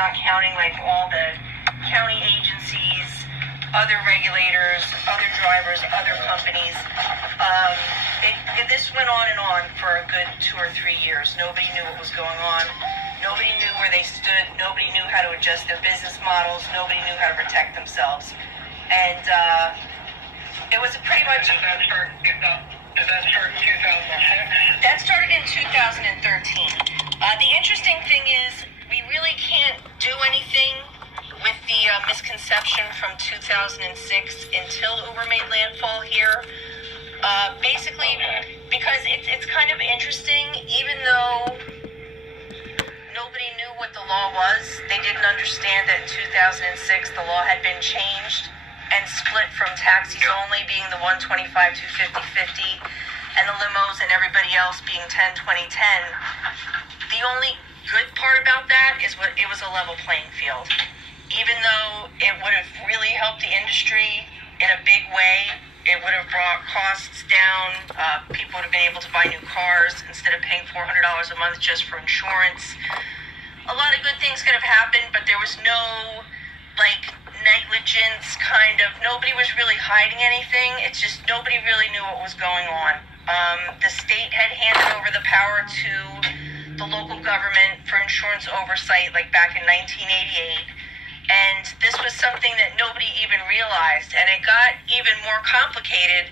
not counting like all the county agencies, other regulators, other drivers, other companies. This went on for a good 2 or 3 years. Nobody knew what was going on. Nobody knew where they stood. Nobody knew how to adjust their business models. Nobody knew how to protect themselves. And it was pretty much... Did that start in 2006? That started in 2013. The interesting thing is we really can't do anything with the misconception from 2006 until Uber made landfall here. Basically, because it's kind of interesting, even though nobody knew what the law was, they didn't understand that in 2006 the law had been changed and split from taxis only being the 125, 250, 50, and the limos and everybody else being 10, 20, 10. The only good part about that is it was a level playing field. Even though it would have really helped the industry in a big way, it would have brought costs down. People would have been able to buy new cars instead of paying $400 a month just for insurance. A lot of good things could have happened, but there was no, negligence, nobody was really hiding anything. It's just nobody really knew what was going on. The state had handed over the power to the local government for insurance oversight, back in 1988. And this was something that nobody even realized. And it got even more complicated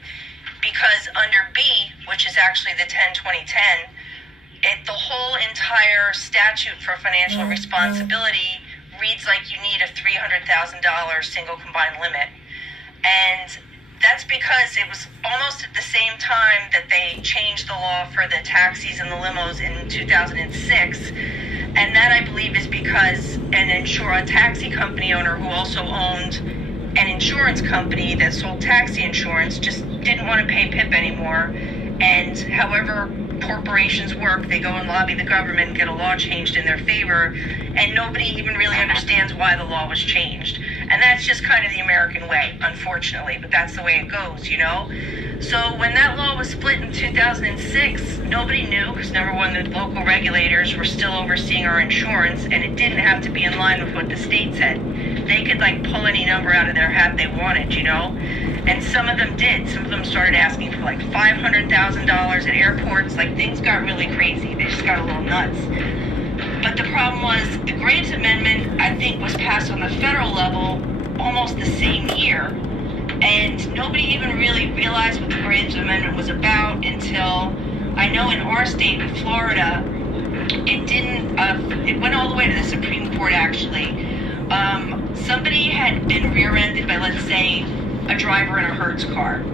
because under B, which is actually the 10-2010, the whole entire statute for financial responsibility reads like you need a $300,000 single combined limit. And that's because it was almost at the same time that they changed the law for the taxis and the limos in 2006. And that, I believe, is because a taxi company owner who also owned an insurance company that sold taxi insurance just didn't want to pay PIP anymore. And however corporations work, they go and lobby the government and get a law changed in their favor, and nobody even really understands why the law was changed. And that's just kind of the American way, unfortunately, but that's the way it goes, So when that law was split in 2006, nobody knew, because number one, the local regulators were still overseeing our insurance, and it didn't have to be in line with what the state said. They could pull any number out of their hat they wanted, And some of them did. Some of them started asking for $500,000 at airports. Things got really crazy. They just got a little nuts. But the problem was the Graves Amendment, I think, was passed on the federal level almost the same year. And nobody even really realized what the Graves Amendment was about until, I know in our state, in Florida, it went all the way to the Supreme Court, actually. Somebody had been rear-ended by, let's say, a driver in a Hertz car.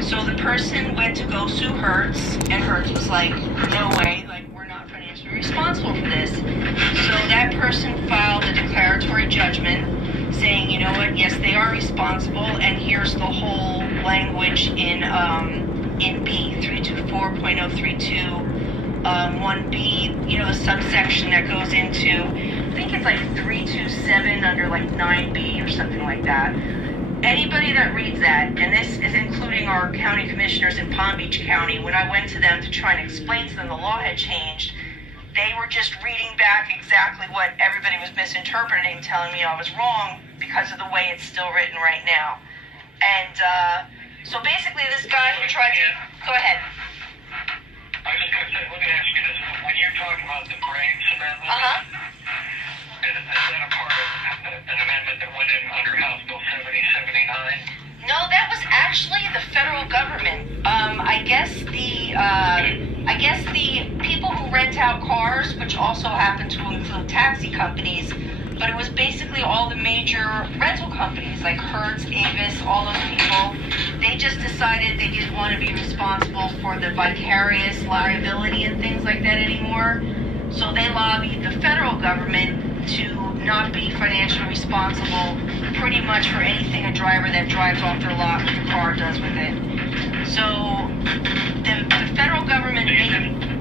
So the person went to go sue Hertz, and Hertz was like, no way, we're not financially responsible for this. So that person filed a declaratory judgment saying, you know what, yes, they are responsible, and here's the whole language in B, 324.032, 1B, the subsection that goes into, I think it's 327 under 9B or something like that. Anybody that reads that, and this is including our county commissioners in Palm Beach County, when I went to them to try and explain to them the law had changed, they were just reading back exactly what everybody was misinterpreting, telling me I was wrong because of the way it's still written right now. And so basically this guy who tried to... Go ahead. I was just going to say, let me ask you this. When you're talking about the Graves Amendment, is that a part of an amendment that went in under House Bill 7079? No, that was actually the federal government. I guess the people who rent out cars, which also happen to include taxi companies, but it was basically all the major rental companies like Hertz, Avis, all those people. They just decided they didn't want to be responsible for the vicarious liability and things like that anymore. So they lobbied the federal government to not be financially responsible pretty much for anything a driver that drives off their lot with the car does with it. So the federal government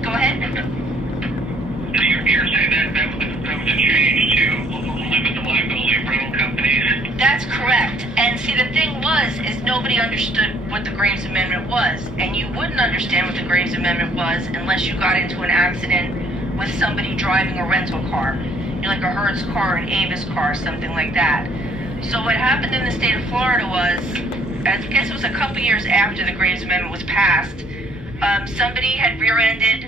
go ahead. So you're saying that was a change to limit the liability of rental companies? That's correct. And see, the thing is nobody understood what the Graves Amendment was. And you wouldn't understand what the Graves Amendment was unless you got into an accident with somebody driving a rental car. like a Hertz car, an Avis car, something like that. So what happened in the state of Florida was, I guess it was a couple years after the Graves Amendment was passed, somebody had rear-ended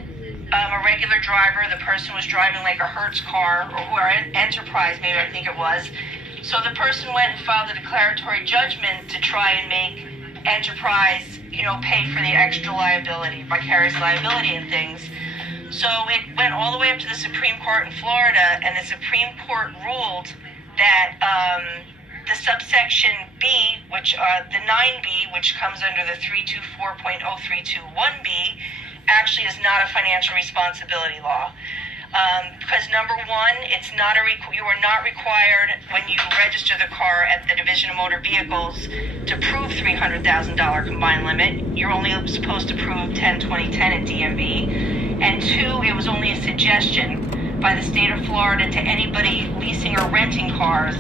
a regular driver. The person was driving like a Hertz car, or Enterprise, maybe I think it was. So the person went and filed a declaratory judgment to try and make Enterprise, pay for the extra liability, vicarious liability and things. So it went all the way up to the Supreme Court in Florida, and the Supreme Court ruled that the subsection B, which the 9B, which comes under the 324.0321B, actually is not a financial responsibility law. Because number one, you are not required when you register the car at the Division of Motor Vehicles to prove $300,000 combined limit. You're only supposed to prove 10, 20, 10 at DMV. And two, it was only a suggestion by the state of Florida to anybody leasing or renting cars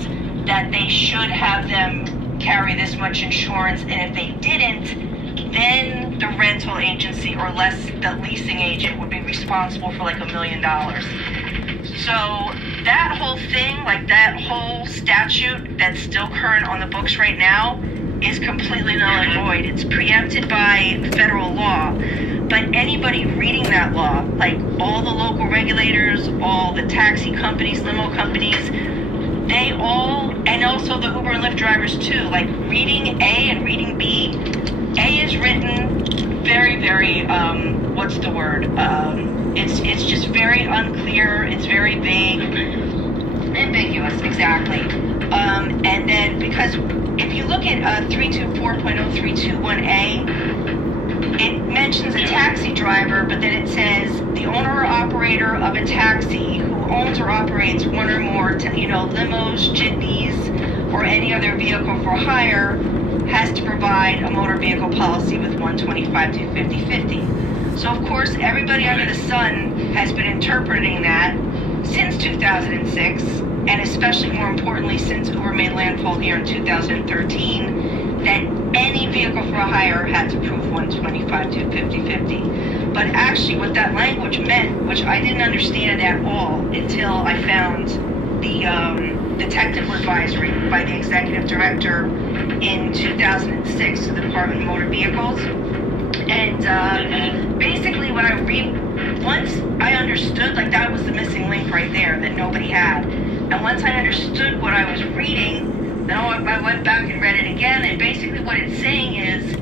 that they should have them carry this much insurance, and if they didn't, then the rental agency or the leasing agent would be responsible for like $1 million. So that whole thing, like that whole statute that's still current on the books right now, is completely null and void. It's preempted by federal law. But anybody reading that law, like all the local regulators, all the taxi companies, limo companies, they all, and also the Uber and Lyft drivers too, like reading A and reading B, A is written very, very, it's just very unclear, it's very vague. Ambiguous, exactly. And then, because if you look at 324.0321A, it mentions a taxi driver, but then it says the owner or operator of a taxi who owns or operates one or more, limos, jitneys, or any other vehicle for hire has to provide a motor vehicle policy with 125-250-50. So of course, everybody under the sun has been interpreting that since 2006, and especially more importantly since Uber made landfall here in 2013, that any vehicle for hire had to prove 125-250-50. But actually what that language meant, which I didn't understand at all until I found the technical advisory by the executive director in 2006 to the Department of Motor Vehicles. And basically what once I understood, like that was the missing link right there that nobody had. And once I understood what I was reading, then I went back and read it again, and basically what it's saying is,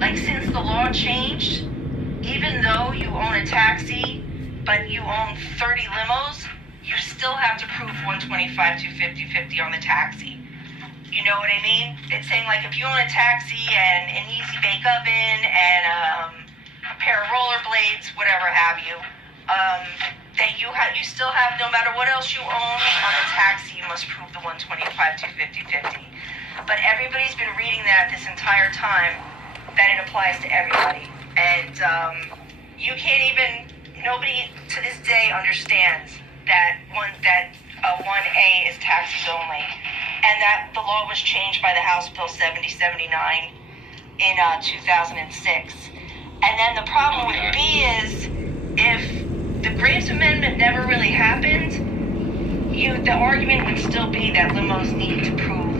like, since the law changed, even though you own a taxi, but you own 30 limos, you still have to prove 125-250-50 on the taxi. You know what I mean? It's saying, like, if you own a taxi and an easy bake oven and a pair of rollerblades, whatever have you, that you still have, no matter what else you own on a taxi, you must prove the 125-250-50. But everybody's been reading that this entire time, that it applies to everybody. And you can't even, nobody to this day understands that 1A is taxis only. And that the law was changed by the House Bill 7079 in 2006. And then the problem with B is, if the Graves Amendment never really happened, the argument would still be that limos need to prove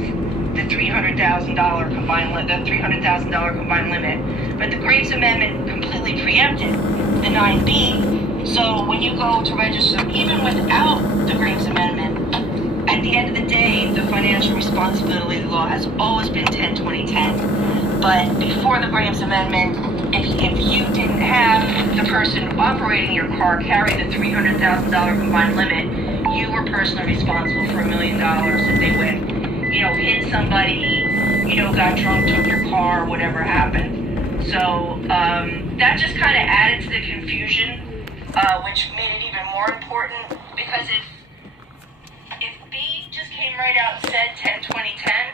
the $300,000 combined limit. But the Graves Amendment completely preempted the 9B. So when you go to register, even without the Graves Amendment, at the end of the day, the financial responsibility law has always been 10-20-10. But before the Graves Amendment, if you didn't have the person operating your car carry the $300,000 combined limit, you were personally responsible for $1 million if they went, hit somebody, got drunk, took your car, whatever happened. So that just kind of added to the confusion, which made it even more important, because if B just came right out and said 10-20-10,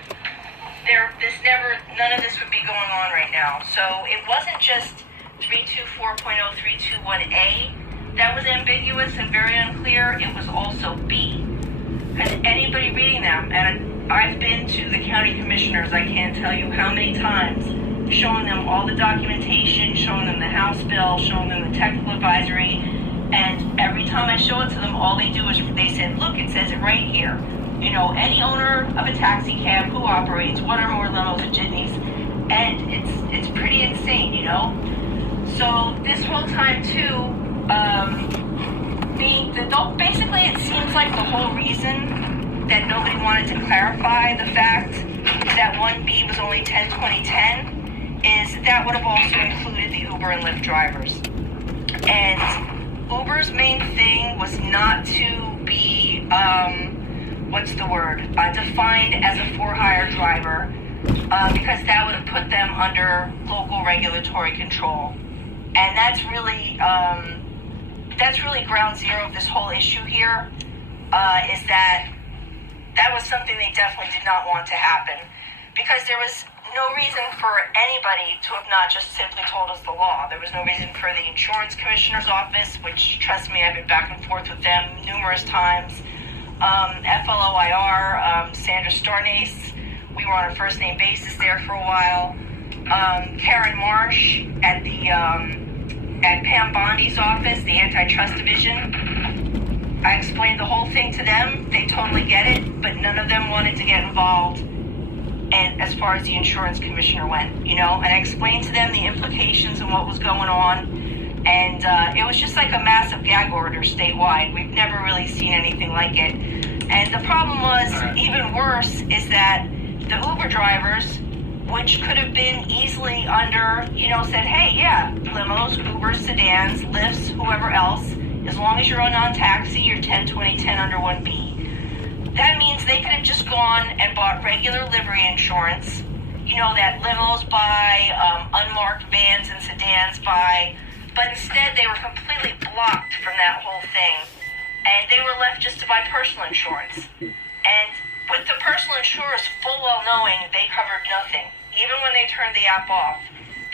none of this would be going on right now. So it wasn't just 324.0321A that was ambiguous and very unclear. It was also B. Because anybody reading them, and I've been to the county commissioners, I can't tell you how many times, showing them all the documentation, showing them the House bill, showing them the technical advisory, And every time I show it to them, all they do is they said, look, it says it right here. You know, any owner of a taxi cab who operates one or more limos or jitneys, and it's pretty insane, you know. So this whole time too, basically it seems like the whole reason that nobody wanted to clarify the fact that 1B was only 10-20-10 is that would have also included the Uber and Lyft drivers. And Uber's main thing was not to be, defined as a for-hire driver, because that would have put them under local regulatory control. And that's really ground zero of this whole issue here, is that was something they definitely did not want to happen, because there was no reason for anybody to have not just simply told us the law. There was no reason for the insurance commissioner's office, which, trust me, I've been back and forth with them numerous times. FLOIR, Sandra Starnace, we were on a first name basis there for a while. Karen Marsh at Pam Bondi's office, the Antitrust division. I explained the whole thing to them. They totally get it, but none of them wanted to get involved. And as far as the insurance commissioner went, you know, and I explained to them the implications and what was going on. And it was just like a massive gag order statewide. We've never really seen anything like it. And the problem was, even worse, is that the Uber drivers, which could have been easily under, you know, said, hey, yeah, limos, Ubers, sedans, Lyfts, whoever else, as long as you're on non-taxi, you're 10-20-10 under 1B. That means they could have just gone and bought regular livery insurance, you know, that limos buy, unmarked vans and sedans buy, but instead they were completely blocked from that whole thing. And they were left just to buy personal insurance. And with the personal insurers full well knowing they covered nothing, even when they turned the app off,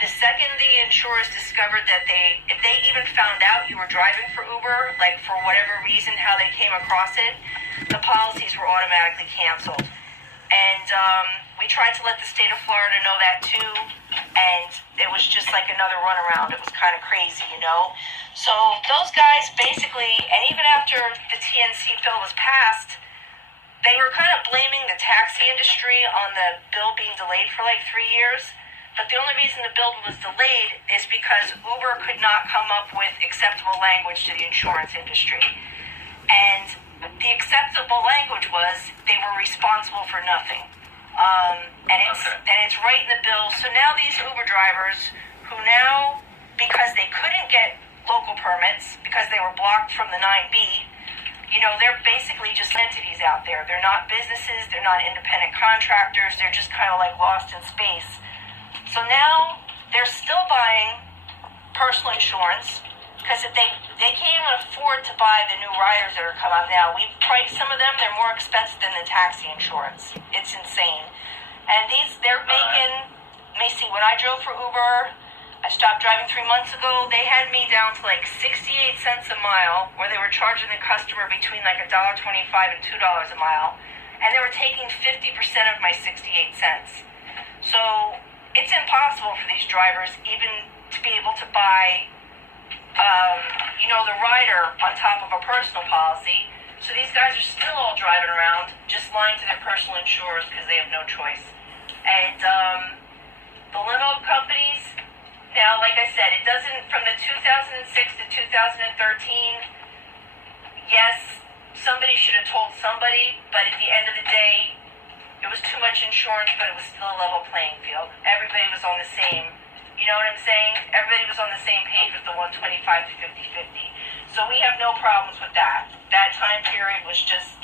the second the insurers discovered that if they even found out you were driving for Uber, like for whatever reason, how they came across it, the policies were automatically canceled. And we tried to let the state of Florida know that too, and it was just like another runaround. It was kind of crazy, you know. So those guys basically, and even after the TNC bill was passed, they were kind of blaming the taxi industry on the bill being delayed for like 3 years. But the only reason the bill was delayed is because Uber could not come up with acceptable language to the insurance industry. And the acceptable language was they were responsible for nothing. And it's right in the bill. So now these Uber drivers, who now, because they couldn't get local permits, because they were blocked from the 9B, you know, they're basically just entities out there. They're not businesses, they're not independent contractors, they're just kind of like lost in space. So now they're still buying personal insurance, because if they can't even afford to buy the new riders that are coming out now. We've priced some of them, they're more expensive than the taxi insurance. It's insane. And they're making, let me see, when I drove for Uber, I stopped driving 3 months ago, they had me down to like 68 cents a mile, where they were charging the customer between like $1.25 and $2 a mile. And they were taking 50% of my 68 cents. So it's impossible for these drivers even to be able to buy the rider on top of a personal policy. So these guys are still all driving around, just lying to their personal insurers because they have no choice. And the limo companies, now, like I said, it doesn't, from the 2006 to 2013, yes, somebody should have told somebody, but at the end of the day, it was too much insurance, but it was still a level playing field. Everybody was on the same, you know what I'm saying? Everybody was on the same page with the 125 to 50-50. So we have no problems with that. That time period was just,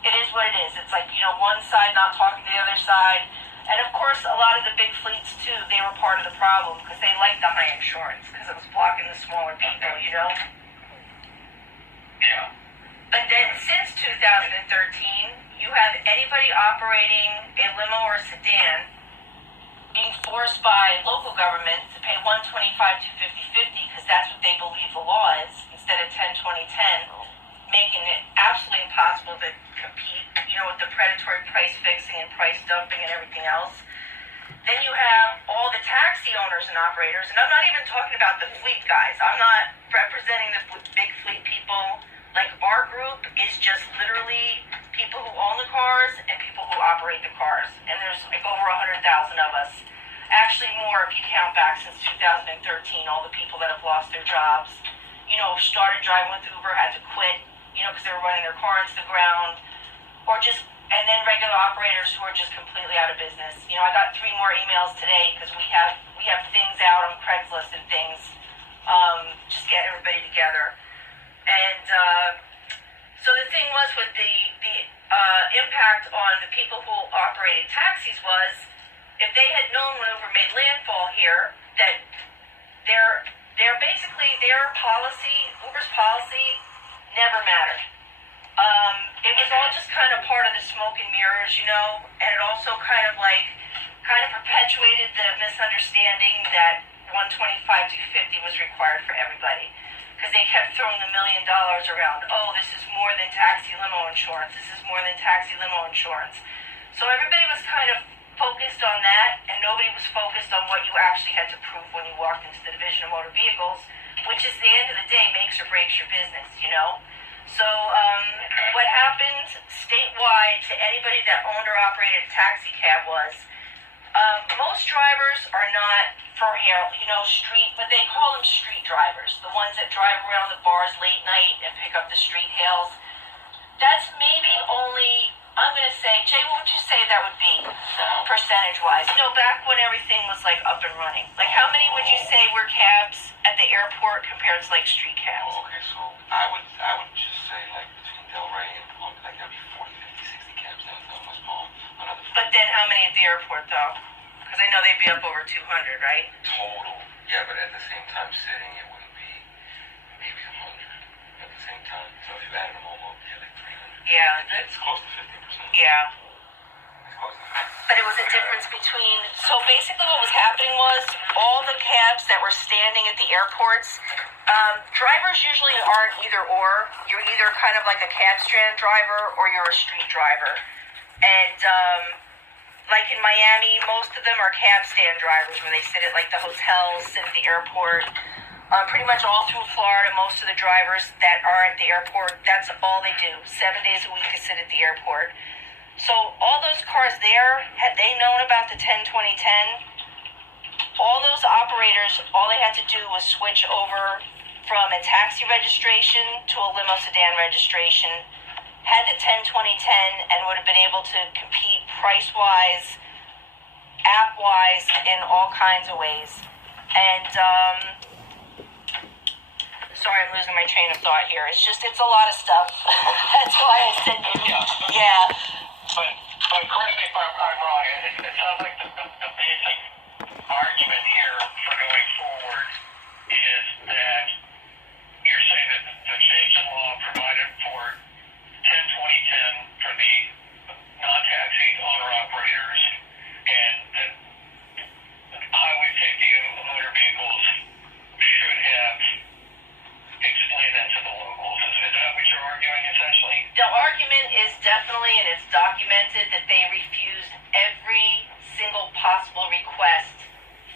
it is what it is. It's like, you know, one side not talking to the other side. And of course, a lot of the big fleets too, they were part of the problem because they liked the high insurance because it was blocking the smaller people, you know? Yeah. But then since 2013, you have anybody operating a limo or a sedan being forced by local government to pay 125 to 50-50 because that's what they believe the law is instead of 10-20-10, making it absolutely impossible to compete, you know, with the predatory price fixing and price dumping and everything else. Then you have all the taxi owners and operators, and I'm not even talking about the fleet guys. I'm not representing the big the cars, and there's like over 100,000 of us. Actually more if you count back since 2013, all the people that have lost their jobs, you know, started driving with Uber, had to quit, you know, because they were running their car into the ground, or just, and then regular operators who are just completely out of business. You know, I got 3 more emails today because we have things out on Craigslist and things, just get everybody together. And so the thing was with the impact on the people who operated taxis was, if they had known when Uber made landfall here that they're basically their policy, Uber's policy, never mattered. It was all just kind of part of the smoke and mirrors, you know, and it also kind of perpetuated the misunderstanding that 125 to 50 was required for everybody, because they kept throwing the $1 million around. Oh, this is more than taxi limo insurance. This is more than taxi limo insurance. So everybody was kind of focused on that, and nobody was focused on what you actually had to prove when you walked into the Division of Motor Vehicles, which is, at the end of the day, makes or breaks your business, you know? So what happened statewide to anybody that owned or operated a taxi cab was, most drivers are not for hair, you know, street, but they call them street drivers, the ones that drive around the bars late night and pick up the street hails. That's maybe only, I'm going to say, Jay, what would you say that would be percentage-wise? You know, back when everything was like up and running. Like how many would you say were cabs at the airport compared to like street cabs? Oh, okay, so I would just say like between Delray and Plum, like there'll be 40, 50, 60 cabs downtown West Palm. But then how many at the airport though? Because I know they'd be up over 200, right? Total. Yeah, but at the same time sitting, it wouldn't be maybe 100 at the same time. So if you added them all up, yeah, like 300. Yeah. It's close to 50%. Yeah. It's close to 50%. But it was a difference between, so basically what was happening was all the cabs that were standing at the airports, drivers usually aren't either or. You're either kind of like a cab stand driver or you're a street driver. And like in Miami, most of them are cab stand drivers where they sit at like the hotels, sit at the airport. Pretty much all through Florida, most of the drivers that are at the airport, that's all they do. 7 days a week to sit at the airport. So all those cars there, had they known about the 10-20-10, all those operators, all they had to do was switch over from a taxi registration to a limo sedan registration, had the 10-20-10, and would have been able to compete price-wise, app-wise, in all kinds of ways. And, sorry, I'm losing my train of thought here. It's a lot of stuff. That's why I said yeah. But correct me if I'm wrong. It sounds like the basic argument here for going forward is that you're saying that the change in law provided for 10-20-10 for the non-taxi owner-operators, and that highway safety of motor vehicles should have explained that to the locals. Is that what you're arguing, essentially? The argument is definitely, and it's documented, that they refused every single possible request,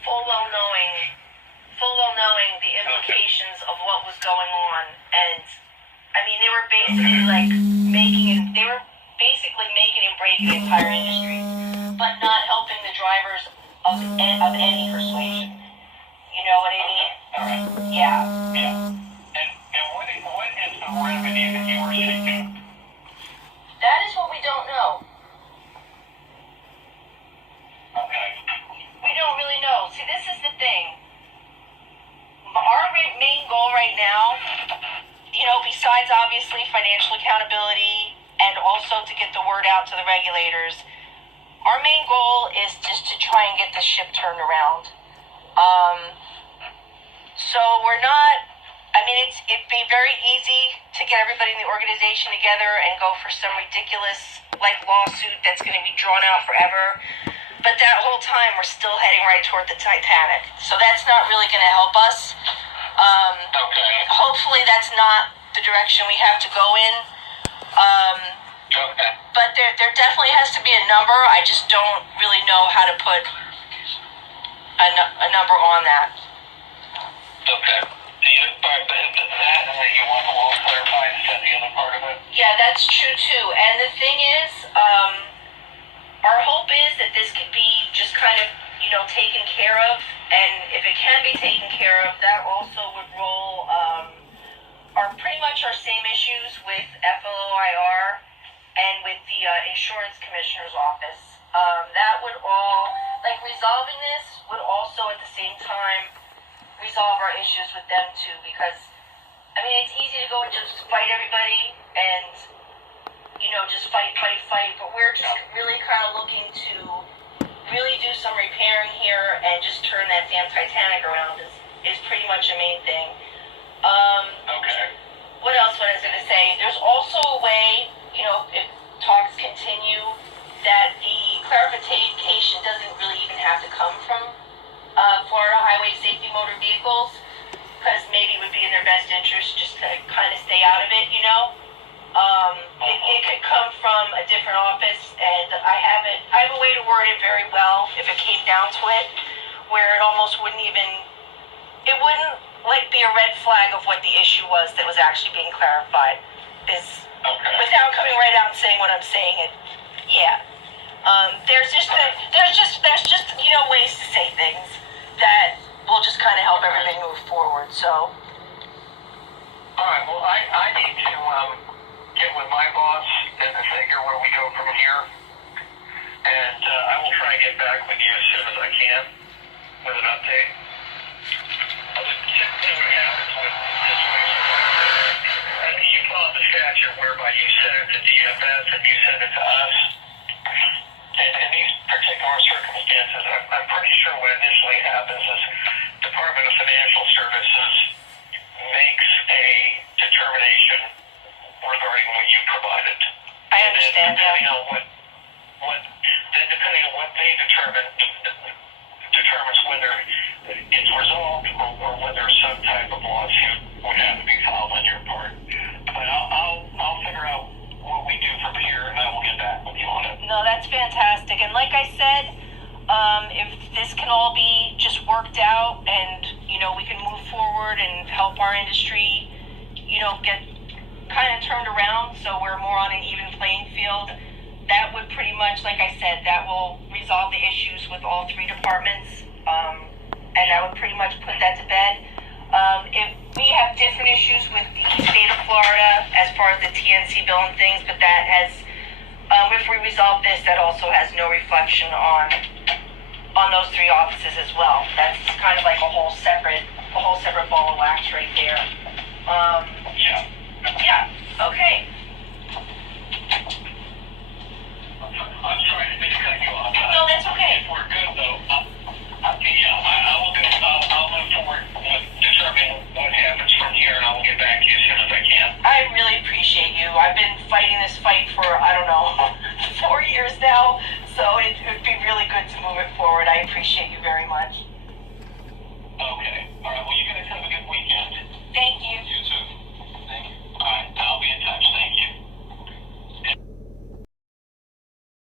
full well knowing the implications of what was going on. And I mean, they were basically making and breaking the entire industry, but not helping the drivers of any persuasion. You know what I mean? Yeah. And what is the remedy that you were seeking? That is what we don't know. Okay. We don't really know. See, this is the thing. Our main goal right now, you know, besides obviously financial accountability and also to get the word out to the regulators, our main goal is just to try and get the ship turned around. So we're not, I mean, it'd be very easy to get everybody in the organization together and go for some ridiculous, lawsuit that's going to be drawn out forever. But that whole time, we're still heading right toward the Titanic. So that's not really going to help us. Okay. Hopefully that's not the direction we have to go in. Okay. But there definitely has to be a number. I just don't really know how to put a number on that. Okay. So you part of that, and then you want the law clarified, is that the other part of it? Yeah, that's true too. And the thing is, our kind of, taken care of. And if it can be taken care of, that also would roll are pretty much our same issues with FLOIR and with the insurance commissioner's office. That would all, like, resolving this would also at the same time resolve our issues with them too, because I mean, it's easy to go and just fight everybody and just fight, but we're just really kind of looking to really do some repairing here and just turn that damn Titanic around is pretty much a main thing. Okay. What else was I going to say? There's also a way, if talks continue, that the clarification doesn't really even have to come from Florida Highway Safety Motor Vehicles, because maybe it would be in their best interest just to kind of stay out of it, It could come from a different office, and I have a way to word it very well if it came down to it, where it almost wouldn't like be a red flag of what the issue was that was actually being clarified. Without coming right out and saying what I'm saying, there's just ways to say things that will just kind of help everything move forward. So. All right. Well, I need to get with my boss and figure where we go from here, and I will try and get back with you as soon as I can with an update. Typically what happens with situations, you follow the statute whereby you send it to DFS and you send it to us. And in these particular circumstances, I'm pretty sure what initially happens is Department of Financial Services makes a determination regarding what you provided. I understand. Depending on what they determines whether it's resolved or whether some type of lawsuit would have to be filed on your part. But I'll figure out what we do from here, and I will get back with you on it. No, that's fantastic. And like I said, if this can all be just worked out and, we can move forward and help our industry, get kind of turned around so we're more on an even playing field, that would pretty much, like I said, that will resolve the issues with all three departments. And I would pretty much put that to bed. If we have different issues with the state of Florida as far as the TNC bill and things, but that has, if we resolve this, that also has no reflection on those three offices as well. That's kind of like a whole separate ball of wax right there. Yeah. Okay. I'm sorry to cut you off. No, that's okay. If we're good, though, I'll move forward with determining what happens from here, and I will get back to you as soon as I can. I really appreciate you. I've been fighting this fight for,